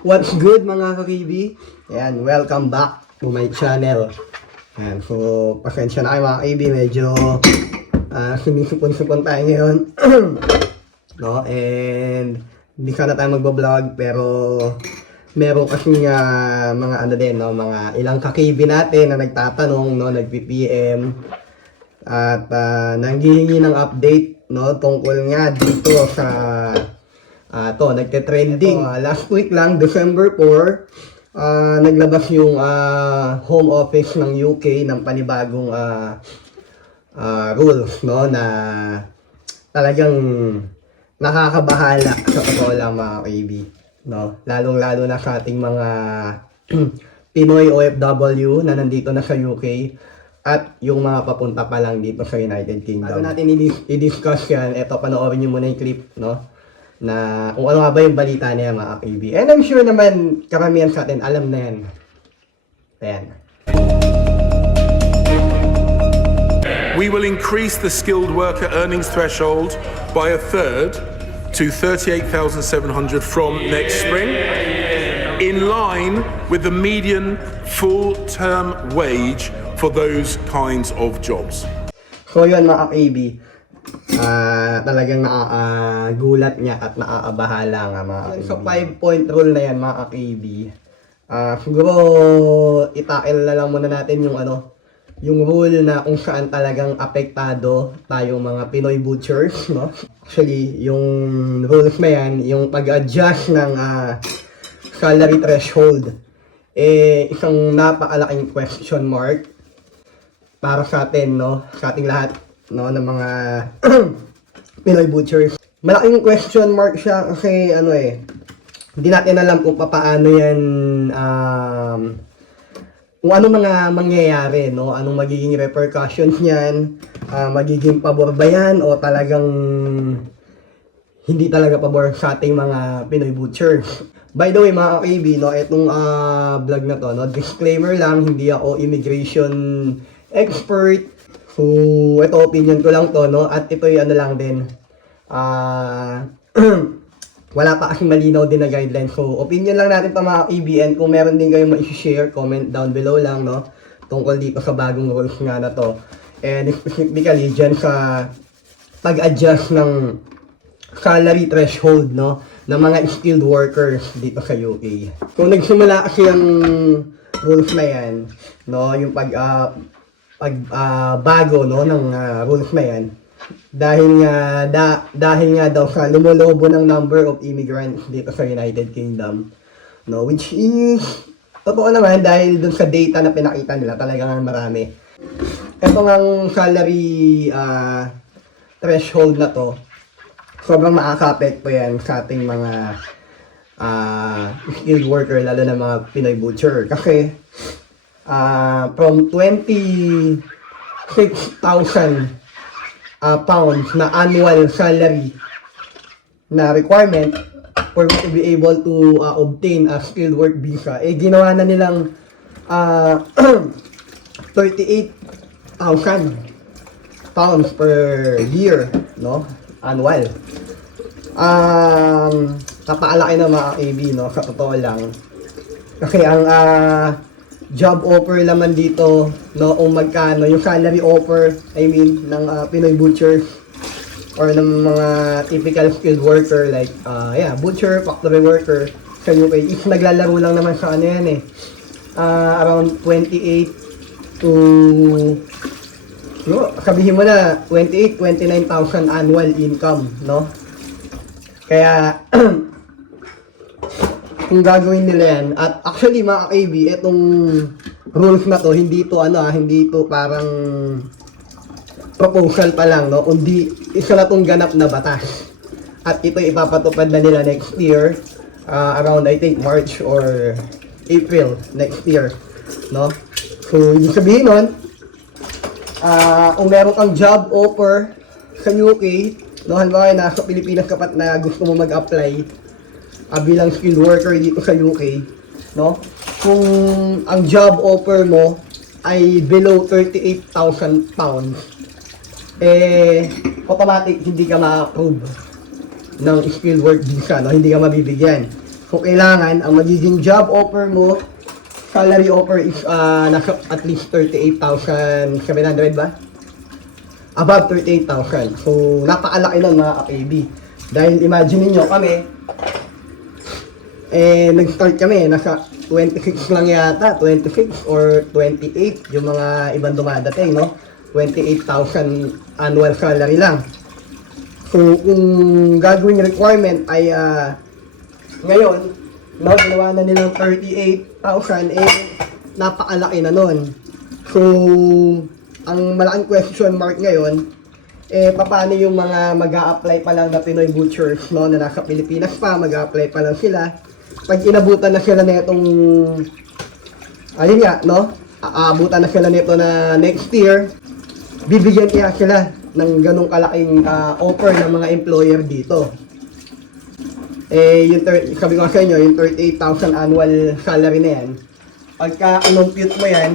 What's good mga kakibi? Ayan, welcome back to my channel. Ayan, so pasensya na kayo mga kakibi, medyo uh, sumisipon-sipon tayo ngayon. no, and hindi sana tayo magbablog pero meron kasi nga mga ano din, no, mga ilang kakibi natin na nagtatanong, no, nag-PPM at uh, nanghihingi ng update no tungkol nga dito sa ah to nagte-trending Ah, last week lang December 4 ah, naglabas yung ah, home office ng UK ng panibagong ah, ah, rules no na talagang nakakabahala sa totoo lang mga KB no lalong lalo na sa ating mga Pinoy OFW na nandito na sa UK at yung mga papunta pa lang dito sa United Kingdom. Bago natin i-discuss yan, eto panoorin nyo muna yung clip, no? Na kung ano nga ba yung balita niya mga KB. And I'm sure naman karamihan sa atin alam na yan. Ayan. We will increase the skilled worker earnings threshold by a third to 38,700 from next spring, in line with the median full-term wage for those kinds of jobs. So yun mga KB, ah talagang nakakagulat niya at nakakabahala nga mga KB. Sa 5 point rule na yan mga KB, ah siguro itakil na lang muna natin yung ano, yung rule na kung saan talagang apektado tayong mga Pinoy butchers, no? Actually, yung rules na yan, yung pag-adjust ng ah, salary threshold, eh, isang napakalaking question mark para sa atin, no? Sa ating lahat, no? Ng mga Pinoy butchers. Malaking question mark siya kasi ano eh, hindi natin alam kung paano yan, um, kung ano mga mangyayari, no? Anong magiging repercussions niyan, ah, magiging pabor ba yan o talagang hindi talaga pabor sa ating mga Pinoy butchers. By the way, mga KB, no, itong ah, vlog na to, no, disclaimer lang, hindi ako immigration expert. So, ito opinion ko lang to, no, at ito yung ano lang din, ah, wala pa kasi malinaw din na guidelines. So, opinion lang natin pa mga KB, and kung meron din kayong ma-share, comment down below lang, no, tungkol dito sa bagong rules nga na to. And specifically, dyan sa pag-adjust ng salary threshold no ng mga skilled workers dito sa UK. Kung nagsimula kasi ang rules na yan, no, yung pag ah, pag ah, bago no ng ah, rules na yan dahil nga da, dahil nga daw sa lumolobo ng number of immigrants dito sa United Kingdom no which is totoo naman dahil dun sa data na pinakita nila talagang marami ito ngang salary ah, threshold na to sobrang makaka-apekto yan sa ating mga ah, skilled worker, lalo na mga Pinoy butcher. Kasi, ah, from 26,000 ah, pounds na annual salary na requirement for me to be able to ah, obtain a skilled work visa, eh ginawa na nilang ah, 38,000 pounds per year, no? Annual. Um, kapaalaki na mga AB, no? Sa totoo lang. Kasi ang ah, job offer naman dito, no, kung magkano, yung salary offer, I mean, ng ah, Pinoy butchers or ng mga typical skilled worker like, ah, yeah, butcher, factory worker sa UK, is naglalaro lang naman sa ano yan eh. Ah, around 28 to No, sabihin mo na 28, 29,000 annual income, no? Kaya kung gagawin nila yan, at actually mga KB, itong rules na to, hindi to ano, ah, hindi to parang proposal pa lang, no? Kundi isa na tong ganap na batas. At ito ipapatupad na nila next year, ah, around I think March or April next year, no? So, yung sabihin nun, ah kung meron kang job offer sa UK, no, halimbawa nasa Pilipinas ka pat na gusto mo mag-apply ah, bilang skilled worker dito sa UK, no? Kung ang job offer mo ay below 38,000 pounds, eh, automatic hindi ka ma-approve ng skilled work visa, no? Hindi ka mabibigyan. So, kailangan, ang magiging job offer mo, salary offer is ah, nasa at least 38,700 ba? Above 38,000. So, napakalaki nun mga ka-KB. Dahil imagine niyo kami, eh, nag-start kami, nasa 26 lang yata, 26 or 28, yung mga ibang dumadating, no? 28,000 annual salary lang. So, kung gagawin requirement ay ah, ngayon, no, ginawa na nilang 38,000, eh, napakalaki na nun. So, ang malaking question mark ngayon, eh, paano yung mga mag apply pa lang na Pinoy Butchers, no, na nasa Pilipinas pa, mag apply pa lang sila. Pag inabutan na sila na itong, ayun nga, no, aabutan na sila nito na next year, bibigyan kaya sila ng ganong kalaking ah, offer ng mga employer dito. Eh, yung, sabi ko sa inyo, yung 38,000 annual salary na yan, pagka compute mo yan,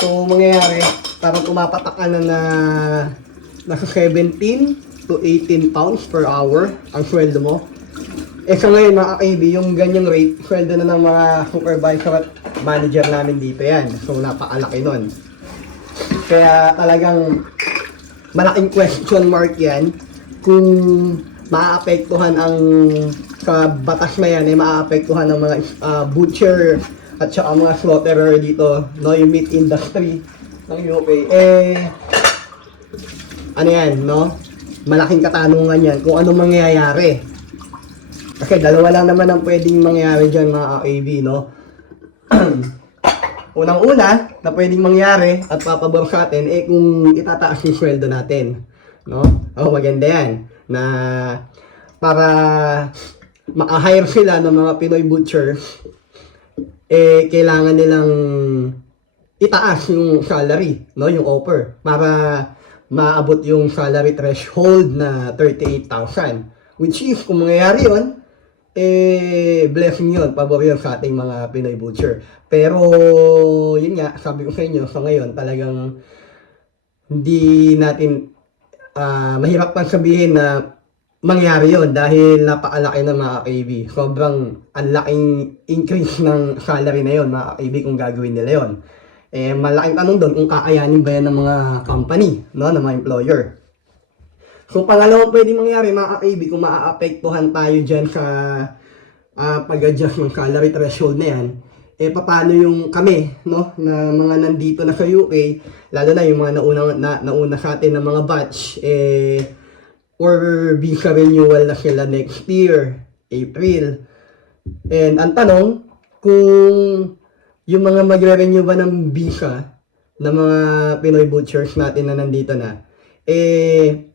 so mangyayari, parang tumapatak ka na na nasa 17 to 18 pounds per hour ang sweldo mo. Eh sa ngayon mga KB, yung ganyang rate, sweldo na ng mga supervisor at manager namin dito yan. So napakalaki nun. Kaya talagang malaking question mark yan kung maaapektuhan ang sa batas na yan ay maaapektuhan ng mga ah, butcher at saka mga slaughterer dito, no, yung meat industry ng UK. Eh, ano yan, no? Malaking katanungan yan kung ano mangyayari. Kasi dalawa lang naman ang pwedeng mangyari dyan mga AB, no? Unang-una na pwedeng mangyari at papabor sa atin eh kung itataas yung sweldo natin. No? Oh, maganda yan. Na para maka-hire sila ng mga Pinoy butchers, eh kailangan nilang itaas yung salary, no, yung offer para maabot yung salary threshold na 38,000. Which is, kung mangyayari yun, eh, blessing yun, pabor yun sa ating mga Pinoy butcher. Pero, yun nga, sabi ko sa inyo, sa ngayon, talagang hindi natin, ah, mahirap pang sabihin na mangyari yon dahil napakalaki ng mga KB. Sobrang ang laking increase ng salary na yon mga KB kung gagawin nila yon. Eh, malaking tanong doon kung kakayanin ba yan ng mga company, no, ng mga employer. So, pangalawang pwede mangyari mga ka-KB kung maaapektuhan tayo dyan sa ah, pag-adjust ng salary threshold na yan, eh paano yung kami, no, na mga nandito na sa UK, lalo na yung mga nauna, na, nauna sa atin ng mga batch, eh, or visa renewal na sila next year, April. And ang tanong, kung yung mga magre-renew ba ng visa ng mga Pinoy butchers natin na nandito na, eh,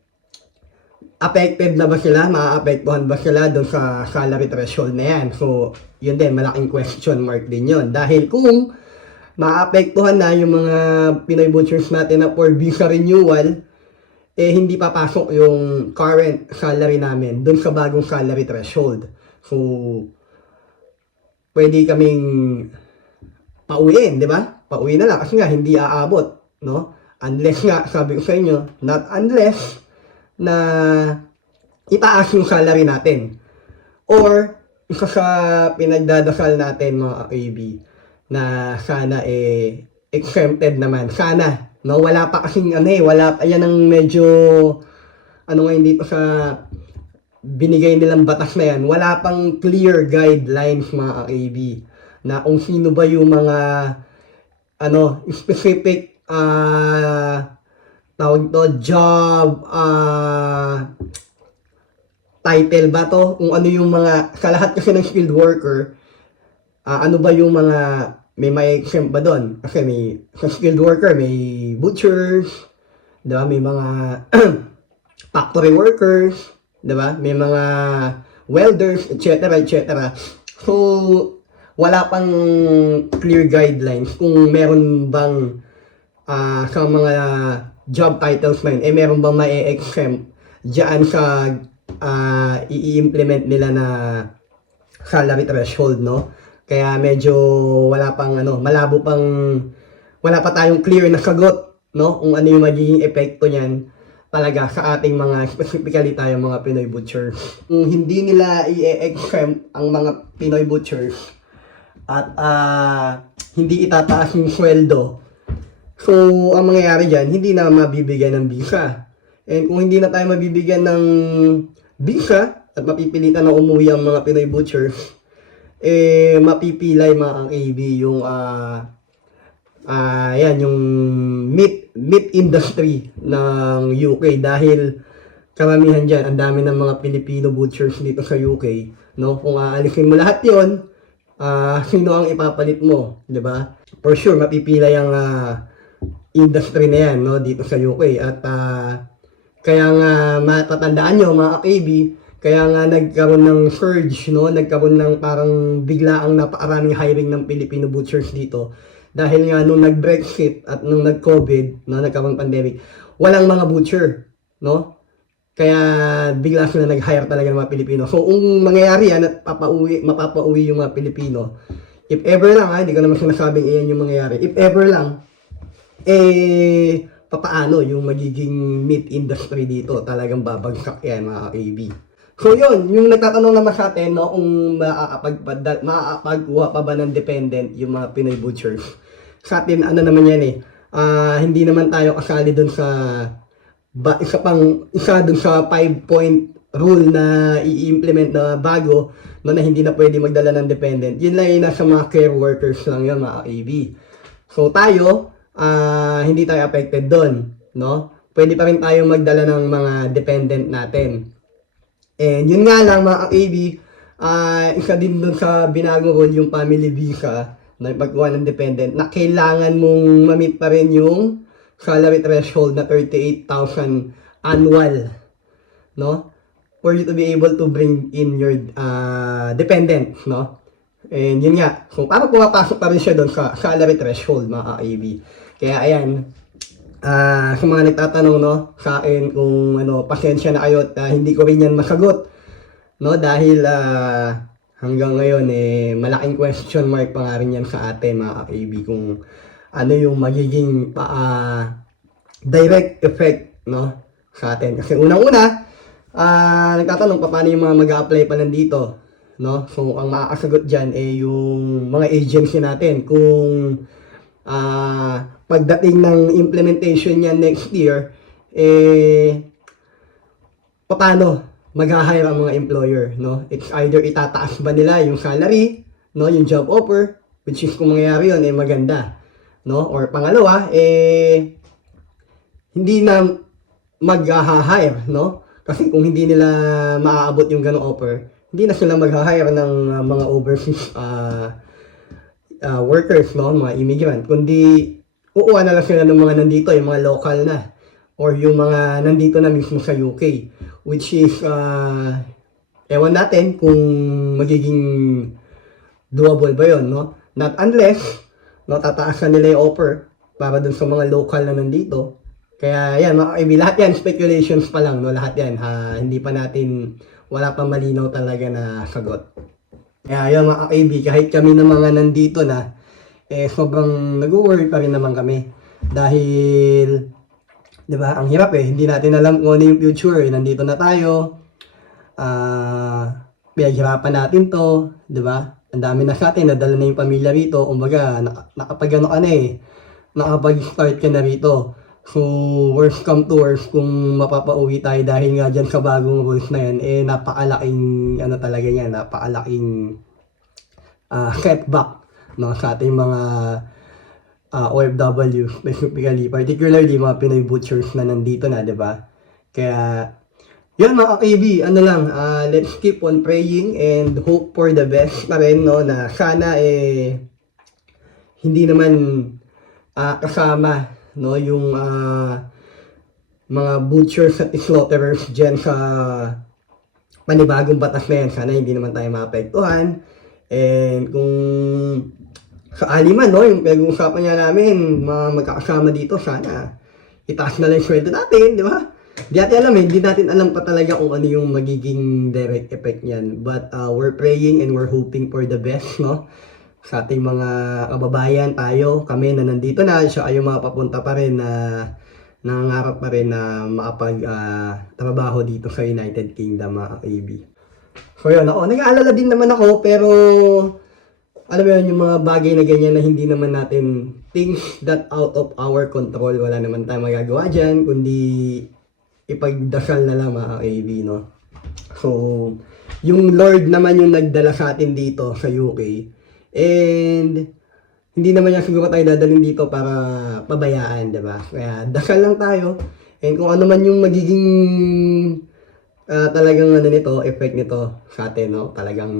affected na ba sila? Maaapektuhan ba sila doon sa salary threshold na yan? So, yun din, malaking question mark din yun. Dahil kung maapektuhan na yung mga Pinoy butchers natin na for visa renewal, eh hindi papasok yung current salary namin doon sa bagong salary threshold. So, pwede kaming pauwiin, di ba? Pauwi na lang kasi nga hindi aabot, no? Unless nga, sabi ko sa inyo, not unless na itaas yung salary natin. Or, isa sa pinagdadasal natin mga AB na sana eh exempted naman. Sana. No, wala pa kasing ano eh, wala pa yan ang medyo ano ngayon dito sa binigay nilang batas na yan, wala pang clear guidelines mga AB na kung sino ba yung mga ano, specific ah tawag to job ah title ba to? Kung ano yung mga sa lahat kasi ng skilled worker ah, ano ba yung mga may may exempt ba doon? Kasi may sa skilled worker may butchers di ba? May mga factory workers di ba? May mga welders etc etc so wala pang clear guidelines kung meron bang ah sa mga job titles na yun, eh meron bang ma-exempt dyan sa ah, i-implement nila na salary threshold, no? Kaya medyo wala pang ano, malabo pang wala pa tayong clear na sagot, no? Kung ano yung magiging epekto niyan talaga sa ating mga, specifically tayo mga Pinoy butchers. Kung hindi nila i-exempt ang mga Pinoy butchers at ah, hindi itataas yung sweldo, so ang mangyayari dyan, hindi na mabibigyan ng visa. And kung hindi na tayo mabibigyan ng visa at mapipilitan na umuwi ang mga Pinoy butchers, eh mapipilay mga AB yung ah ah yan yung meat meat industry ng UK dahil karamihan diyan ang dami ng mga Filipino butchers dito sa UK no? Kung aalisin mo lahat yon ah sino ang ipapalit mo di ba? For sure mapipilay ang ah, industry na yan no? Dito sa UK at ah, kaya nga matatandaan nyo mga KB kaya nga nagkaroon ng surge no? Nagkaroon ng parang biglaang napakaraming hiring ng Filipino butchers dito. Dahil nga nung nag-Brexit at nung nag-COVID no? Nagkaroon pandemic walang mga butcher no? Kaya bigla sila nag-hire talaga ng mga Pilipino. So, kung mangyayari yan at papauwi, mapapauwi yung mga Pilipino, if ever lang ha, hindi ko naman sinasabing iyan yung mangyayari, if ever lang, eh, papaano yung magiging meat industry dito? Talagang babagsak yan mga AB. So yun, yung nagtatanong naman sa atin, no, kung maakapag, maakapagkuha pa ba ng dependent yung mga Pinoy butchers. Sa atin, ano naman yan eh, ah, hindi naman tayo kasali dun sa, ba, isa pang, isa dun sa 5 point rule na i-implement na bago, no, na hindi na pwede magdala ng dependent. Yun lang yung nasa mga care workers lang yun, mga AB. So tayo, ah hindi tayo affected doon, no? Pwede pa rin tayong magdala ng mga dependent natin. And yun nga lang mga AB, ah isa din doon sa binago rule yung family visa na pagkuha ng dependent na kailangan mong ma-meet pa rin yung salary threshold na 38,000 annual, no? For you to be able to bring in your ah dependent, no? And yun nga, so parang pumapasok pa rin siya doon sa salary threshold mga ka-AB. Kaya ayan, ah sa mga nagtatanong no, sa akin kung ano, pasensya na kayo at ah, hindi ko rin yan masagot. No, dahil ah, hanggang ngayon eh malaking question mark pa nga rin yan sa atin mga ka-AB kung ano yung magiging ah, direct effect no sa atin. Kasi unang-una, ah nagtatanong pa paano yung mga mag-a-apply pa nandito, no? So ang makakasagot diyan eh yung mga agency natin kung ah pagdating ng implementation niya next year eh paano mag-hire ang mga employer, no? It's either itataas ba nila yung salary, no, yung job offer, which is kung mangyayari yun, eh maganda, no? Or pangalawa, eh hindi na mag-hire, no? Kasi kung hindi nila maaabot yung ganong offer, hindi na sila mag-hire ng uh, mga overseas uh, uh, workers, no? Mga immigrant. Kundi, kukuha na lang sila ng mga nandito, yung mga local na. Or yung mga nandito na mismo sa UK. Which is, uh, ewan natin kung magiging doable ba yon no? Not unless, no, tataasan nila yung offer para dun sa mga local na nandito. Kaya yan, mga kaibigan, lahat yan, speculations pa lang, no? Lahat yan, ha? Hindi pa natin, wala pang malinaw talaga na sagot. Kaya yan, mga kaibigan, kahit kami na mga nandito na, eh, sobrang nag-worry pa rin naman kami. Dahil, di ba, ang hirap eh, hindi natin alam kung ano yung future, eh. Nandito na tayo, ah, pinaghirapan natin to, di ba? Ang dami na sa atin, nadala na yung pamilya rito, kumbaga, nak- nakapag ano ka na eh, nakapag-start ka na rito. So, worst come to worst, kung mapapauwi tayo dahil nga dyan sa bagong rules na yan, eh, napakalaking, ano talaga yan, napakalaking ah setback, no, sa ating mga ah, OFW, specifically, particularly mga Pinoy butchers na nandito na, di ba? Kaya, yun mga KB, ano lang, ah, let's keep on praying and hope for the best pa rin, no, na sana eh, hindi naman ah, kasama, no, yung ah, mga butchers at slaughterers dyan sa panibagong batas na yan. Sana hindi naman tayo maapektuhan. And kung sakali man, no, yung pinag-uusapan niya namin, mga magkakasama dito, sana itaas na lang yung sweldo natin, di ba? Di natin alam eh, di natin alam pa talaga kung ano yung magiging direct effect niyan. But uh, we're praying and we're hoping for the best, no? Sa ating mga kababayan, tayo, kami na nandito na, siya ay mga papunta pa rin na nangangarap pa rin na makapag ah, trabaho dito sa United Kingdom mga AB. So yun, ako, nag-aalala din naman ako pero alam mo yun, yung mga bagay na ganyan na hindi naman natin things that out of our control, wala naman tayong magagawa dyan, kundi ipagdasal na lang mga AB, no? So, yung Lord naman yung nagdala sa atin dito sa UK. And, hindi naman niya siguro tayo dadalhin dito para pabayaan, di ba? Kaya, dasal lang tayo. And kung ano man yung magiging ah, talagang ano nito, effect nito sa atin, no? Talagang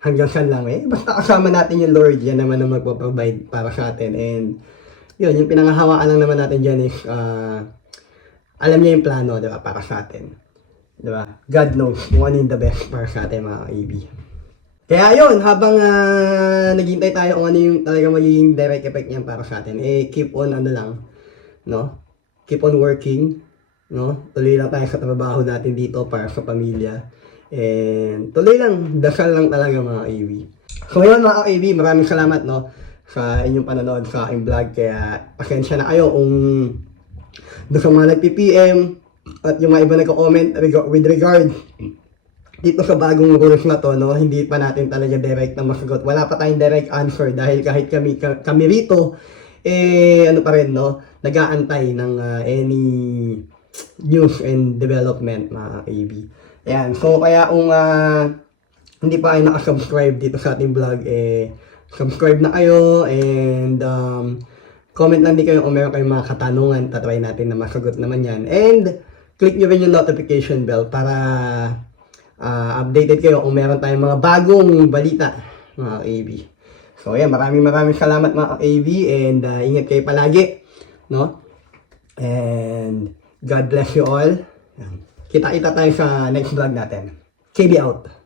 hanggang saan lang eh. Basta kasama natin yung Lord, yan naman ang magpo-provide para sa atin. And, yun, yung pinangahawaan lang naman natin dyan is, ah, alam niya yung plano, di ba, para sa atin. Di ba? God knows kung ano yung the best para sa atin, mga AB. Kaya yun, habang uh, naghintay tayo kung ano yung talaga magiging direct effect niyan para sa atin, eh, keep on ano lang, no? Keep on working, no? Tuloy lang tayo sa trabaho natin dito para sa pamilya. And tuloy lang, dasal lang talaga mga AB. So yun mga AB, maraming salamat, no? Sa inyong panonood sa aking vlog. Kaya pasensya na kayo kung doon sa mga nag-PPM at yung mga iba nagko-comment with regard dito sa bagong rules na to, no, hindi pa natin talaga direct na masagot. Wala pa tayong direct answer dahil kahit kami, ka- kami rito, eh, ano pa rin, no, nag-aantay ng ah, any news and development, mga AB. Ayan, so kaya kung ah, hindi pa kayo nakasubscribe dito sa ating vlog, eh, subscribe na kayo and um, comment lang din kayo kung meron kayong mga katanungan, tatry natin na masagot naman yan. And click nyo rin yung notification bell para ah, updated kayo kung meron tayong mga bagong balita, mga AB. So ayan, maraming maraming salamat mga AB and ah, ingat kayo palagi, no? And God bless you all. Kita-kita tayo sa next vlog natin. KB out.